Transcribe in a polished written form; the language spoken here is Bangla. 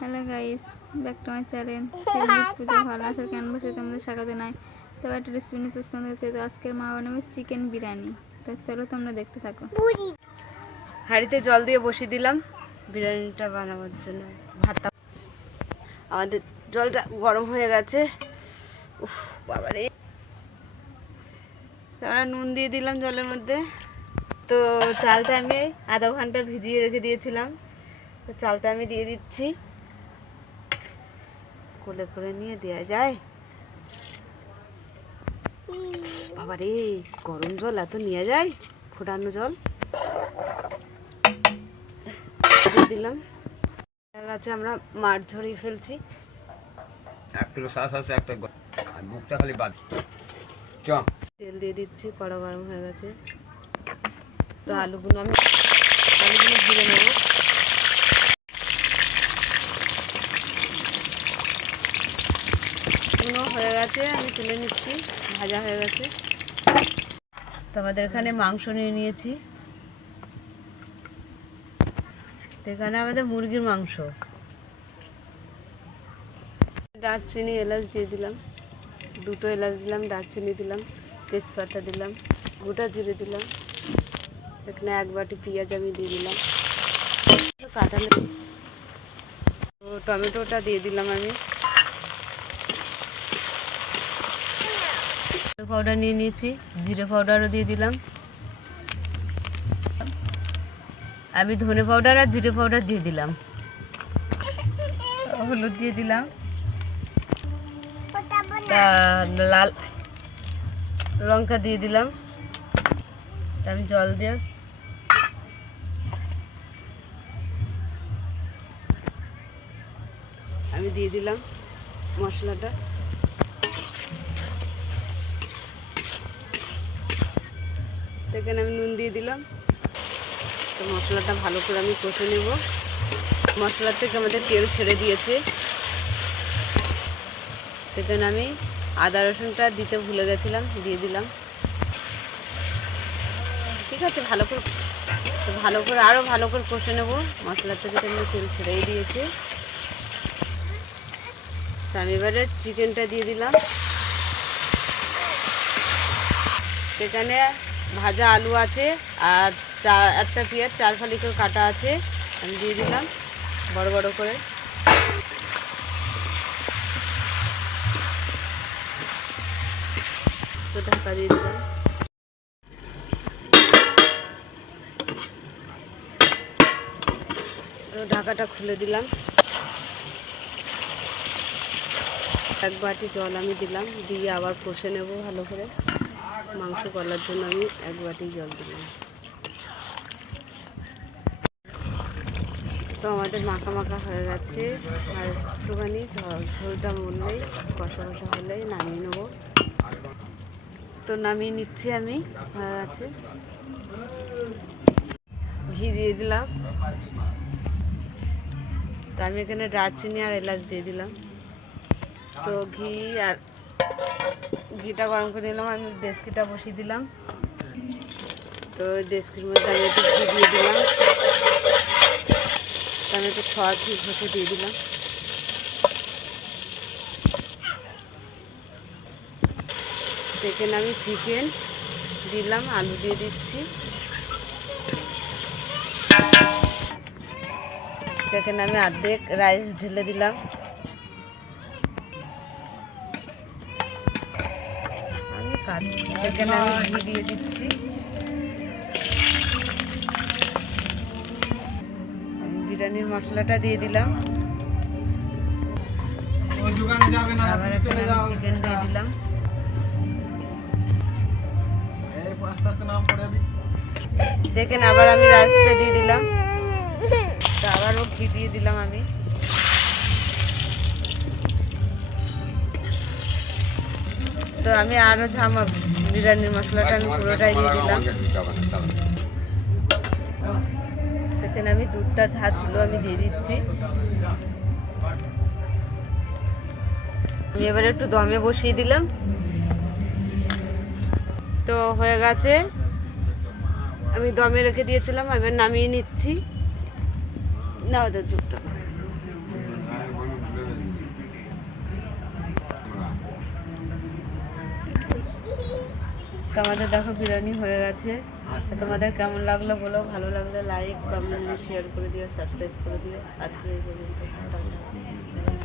Hello guys, back to my channel. পুজো ভালো আসার ক্যানভাসে তোমাদের স্বাগত নাই। তবে একটা রেসিপি নিয়ে চলে এসেছি। তো আজকের মা বানাবে চিকেন বিরিয়ানি। তো চলো তোমরা দেখতে থাকো। হাঁড়িতে জল দিয়ে বসিয়ে দিলাম বিরিয়ানিটা বানানোর জন্য। ভাতটা আমাদের জলটা গরম হয়ে গেছে। উফ বাবারে, আমরা নুন দিয়ে দিলাম জলের মধ্যে। তো চালটা আমি আধা ঘন্টা ভিজিয়ে রেখে দিয়েছিলাম। তো চালটা আমি দিয়ে দিচ্ছি। কোলে করে নিয়ে দেওয়া যায়? বাবারে, গরম জল এত নিয়ে যায়? ফোটানো জল দিলাম। গাছে আমরা মাছ ধরিয়ে ফেলছি। 1 কিলো শাক আছে, একটা মুখটা খালি বাদ। তেল দিয়ে দিচ্ছি, কড়া গরম হয়ে গেছে। তো আলুগুলো ভেজে নেব। হয়ে গেছে, আমি তুলে নিচ্ছি, ভাজা হয়ে গেছে। তো আমাদের এখানে মাংস নিয়ে নিয়েছি। এখানে আমাদের মুরগির মাংস। দারচিনি এলাচ দিয়ে দিলাম, 2টো এলাচ দিলাম, দারচিনি দিলাম, তেজপাতা দিলাম, গোটা জিরে দিলাম। এখানে 1 বাটি পেঁয়াজ আমি দিয়ে দিলাম, কাটালে। তো টমেটোটা দিয়ে দিলাম আমি। পাউডার নিয়ে নিয়েছি, জিরে পাউডারও দিয়ে দিলাম। আমি ধনে পাউডার আর জিরে পাউডার দিয়ে দিলাম। হলুদ দিয়ে দিলাম। লাল লঙ্কা দিয়ে দিলাম। আমি জল দিয়ে আমি দিয়ে দিলাম মশলাটা। এখানে আমি নুন দিয়ে দিলাম। তো মশলাটা ভালো করে আমি কষে নেব। মশলা থেকে আমাদের তেল ছেড়ে দিয়েছে। সেখানে আমি আদা রসুনটা দিতে ভুলে গেছিলাম, দিয়ে দিলাম। ঠিক আছে, আরও ভালো করে কষে নেব। মশলা থেকে আমি তেল ছেড়েই দিয়েছে। তো আমি এবারে চিকেনটা দিয়ে দিলাম। সেখানে ভাজা আলু আছে আর একটা পেঁয়াজ 4 ফালি করে কাটা আছে, আমি দিয়ে দিলাম বড় বড় করে। তো ঢাকা দিয়ে দিলাম। ঢাকাটা খুলে দিলাম। 1 বাটি জল আমি দিলাম, দিয়ে আবার কষে নেব ভালো করে। মাংস গলার জন্য আমি 1 বাটি জল দিলাম। তো আমাদের মাখা মাখা হয়ে গেছে। আর একটুখানি ঝোলটা মরলেই, কষা কষা হলেই নামিয়ে নেব। তো নামিয়ে নিচ্ছি আমি, হয়ে গেছে। ঘি দিয়ে দিলাম। তো আমি এখানে দারচিনি আর এলাচ দিয়ে দিলাম। তো ঘিটা গরম করে নিলাম। আমি ডেস্কিটা বসিয়ে দিলাম। তো ডেস্কির মধ্যে আমি একটু ঘি দিয়ে দিলাম। আমি একটু খাওয়া ঘি ঘষে দিয়ে দিলাম। সেখানে আমি চিকেন দিলাম, আলু দিয়ে দিচ্ছি। সেখানে আমি অর্ধেক রাইস ঢেলে দিলাম। সেখানে আমি ঘি দিয়ে দিচ্ছি। বিরিয়ানির মশলাটা দিয়ে দিলাম। আবার এখানে আমি চিকেন দিয়ে দিলাম। দেখেন, আবার আমি রাইসটা দিয়ে দিলাম। তো আবারও ঘি দিয়ে দিলাম আমি। তো আমি আরও বিরিয়ানির মশলাটা আমি পুরোটাই দিয়ে দিলাম। সেখানে আমি দুধটা ছিল আমি দিয়ে দিচ্ছি। আমি এবারে একটু দমে বসিয়ে দিলাম। তো হয়ে গেছে, আমি দমে রেখে দিয়েছিলাম, এবার নামিয়ে নিচ্ছি। নাও দুধটা আমাদের দেখো বিরিয়ানি হয়ে গেছে। তোমাদের কেমন লাগলো বলো, ভালো লাগলে লাইক কমেন্ট শেয়ার করে দিও, সাবস্ক্রাইব করে দিও। আজকে এই পর্যন্ত, টাটা।